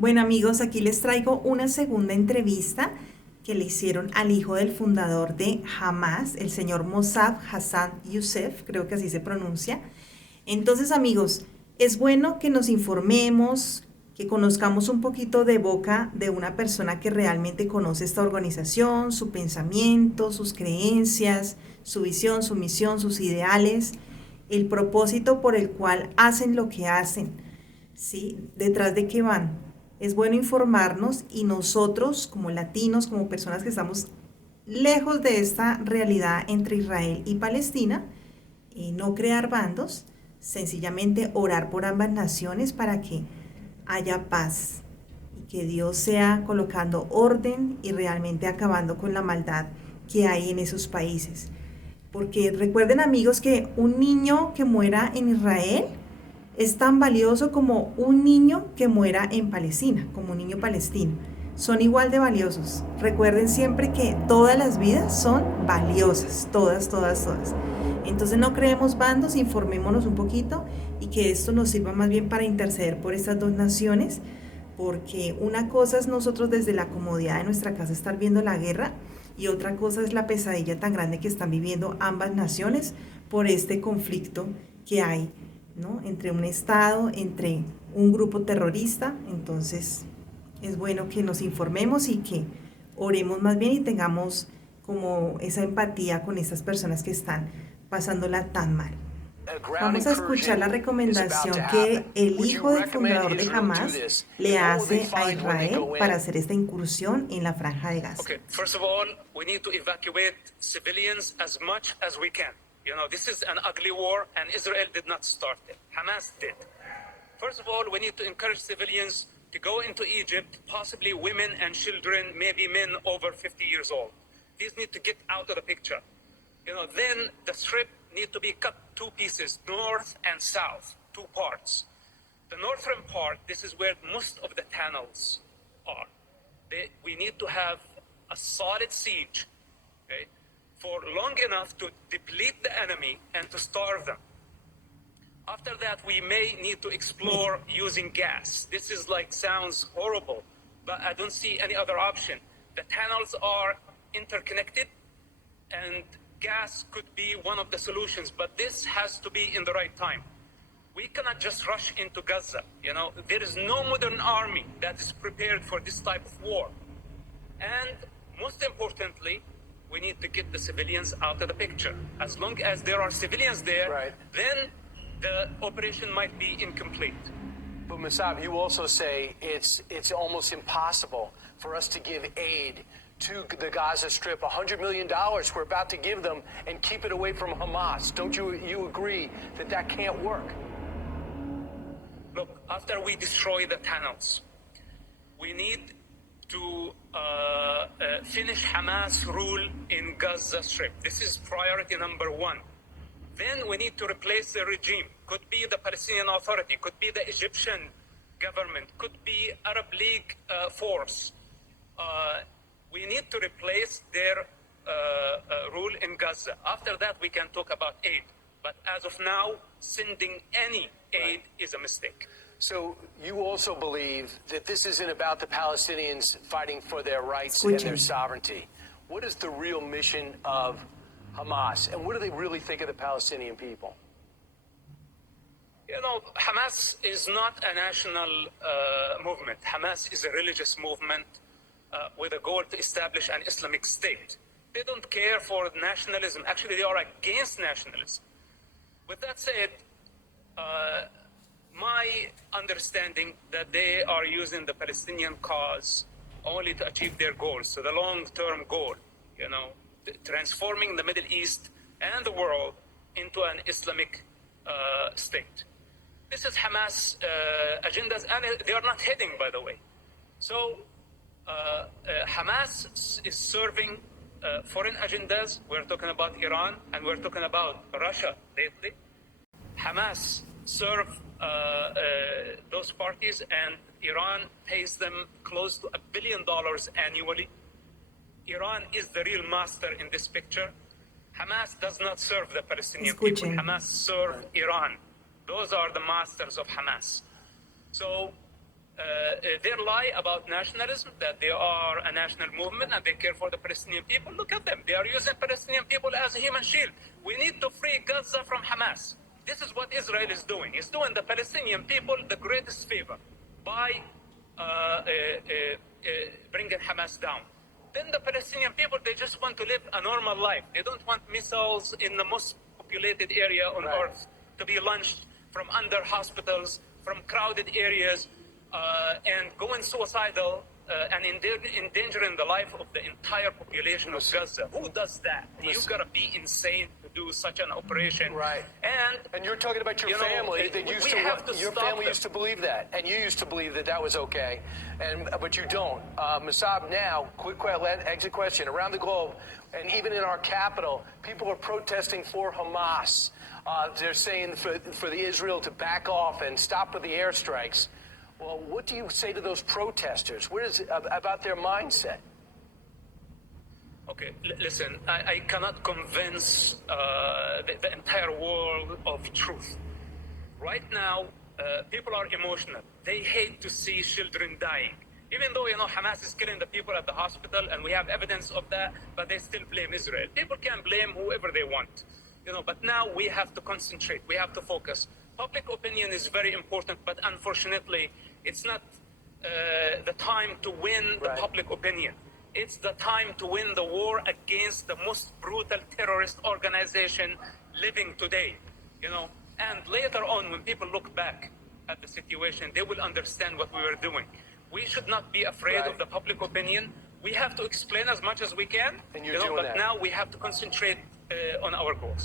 Bueno amigos, aquí les traigo una segunda entrevista que le hicieron al hijo del fundador de HAMÁS, el señor Mossad Hassan Youssef, creo que así se pronuncia. Entonces amigos, es bueno que nos informemos, que conozcamos un poquito de boca de una persona que realmente conoce esta organización, su pensamiento, sus creencias, su visión, su misión, sus ideales, el propósito por el cual hacen lo que hacen, ¿sí? Detrás de qué van. Es bueno informarnos y nosotros como latinos, como personas que estamos lejos de esta realidad entre Israel y Palestina, no crear bandos, sencillamente orar por ambas naciones para que haya paz y que Dios sea colocando orden y realmente acabando con la maldad que hay en esos países. Porque recuerden amigos que un niño que muera en Israel es tan valioso como un niño que muera en Palestina, como un niño palestino. Son igual de valiosos. Recuerden siempre que todas las vidas son valiosas, todas, todas, todas. Entonces no creemos bandos, informémonos un poquito y que esto nos sirva más bien para interceder por estas dos naciones, porque una cosa es nosotros desde la comodidad de nuestra casa estar viendo la guerra y otra cosa es la pesadilla tan grande que están viviendo ambas naciones por este conflicto que hay, ¿no? Entre un Estado, entre un grupo terrorista. Entonces es bueno que nos informemos y que oremos más bien y tengamos como esa empatía con esas personas que están pasándola tan mal. Vamos a escuchar la recomendación que el hijo del fundador de Hamas le hace a Israel para hacer esta incursión en la Franja de Gaza. Okay, first of all, we need to evacuate civilians as much as we can. You know, this is an ugly war, and Israel did not start it. Hamas did. First of all, we need to encourage civilians to go into Egypt, possibly women and children, maybe men over 50 years old. These need to get out of the picture. You know, then the strip need to be cut two pieces, north and south, two parts. The northern part, this is where most of the tunnels are. We need to have a solid siege, okay, for long enough to deplete the enemy and to starve them. After that, we may need to explore using gas. This is like, sounds horrible, but I don't see any other option. The tunnels are interconnected and gas could be one of the solutions, but this has to be in the right time. We cannot just rush into Gaza. You know, there is no modern army that is prepared for this type of war. And most importantly, we need to get the civilians out of the picture. As long as there are civilians there, right, then the operation might be incomplete. But Mossad, you also say it's almost impossible for us to give aid to the Gaza Strip. $100 million we're about to give them and keep it away from Hamas. Don't you agree that that can't work? Look, after we destroy the tunnels, we need to finish Hamas rule in Gaza Strip. This is priority number one. Then we need to replace the regime. Could be the Palestinian Authority, could be the Egyptian government, could be Arab League force. We need to replace their rule in Gaza. After that, we can talk about aid. But as of now, sending any aid is a mistake. So you also believe that this isn't about the Palestinians fighting for their rights and their sovereignty. What is the real mission of Hamas, and what do they really think of the Palestinian people? You know, Hamas is not a national movement. Hamas is a religious movement with a goal to establish an Islamic state. They don't care for nationalism. Actually, they are against nationalism. With that said, my understanding that they are using the Palestinian cause only to achieve their goals, so the long-term goal, you know, transforming the Middle East and the world into an Islamic state. This is Hamas agendas, and they are not hidden, by the way. So Hamas is serving foreign agendas. We're talking about Iran, and we're talking about Russia lately. Hamas serve those parties, and Iran pays them close to $1 billion annually. Iran is the real master in this picture. Hamas does not serve the Palestinian people. Hamas serve Iran. Those are the masters of Hamas. So their lie about nationalism, that they are a national movement and they care for the Palestinian people. Look at them. They are using Palestinian people as a human shield. We need to free Gaza from Hamas. This is what Israel is doing. It's doing the Palestinian people the greatest favor by bringing Hamas down. Then the Palestinian people, they just want to live a normal life. They don't want missiles in the most populated area on earth to be launched from under hospitals, from crowded areas, and going suicidal and endangering the life of the entire population of Gaza. Who does that? You've got to be insane to do such an operation. Right. And you're talking about your family that used your family used to believe that, and you used to believe that that was okay, but you don't. Mossab, now, exit question. Around the globe, and even in our capital, people are protesting for Hamas. They're saying for the Israel to back off and stop with the airstrikes. Well, what do you say to those protesters? What is it about their mindset? Okay, listen, I cannot convince the entire world of truth. Right now, people are emotional. They hate to see children dying. Even though, Hamas is killing the people at the hospital and we have evidence of that, but they still blame Israel. People can blame whoever they want, but now we have to concentrate. We have to focus. Public opinion is very important, but unfortunately, it's not the time to win the public opinion. It's the time to win the war against the most brutal terrorist organization living today, And later on, when people look back at the situation, they will understand what we were doing. We should not be afraid of the public opinion. We have to explain as much as we can, and you're doing but that. now we have to concentrate on our goals.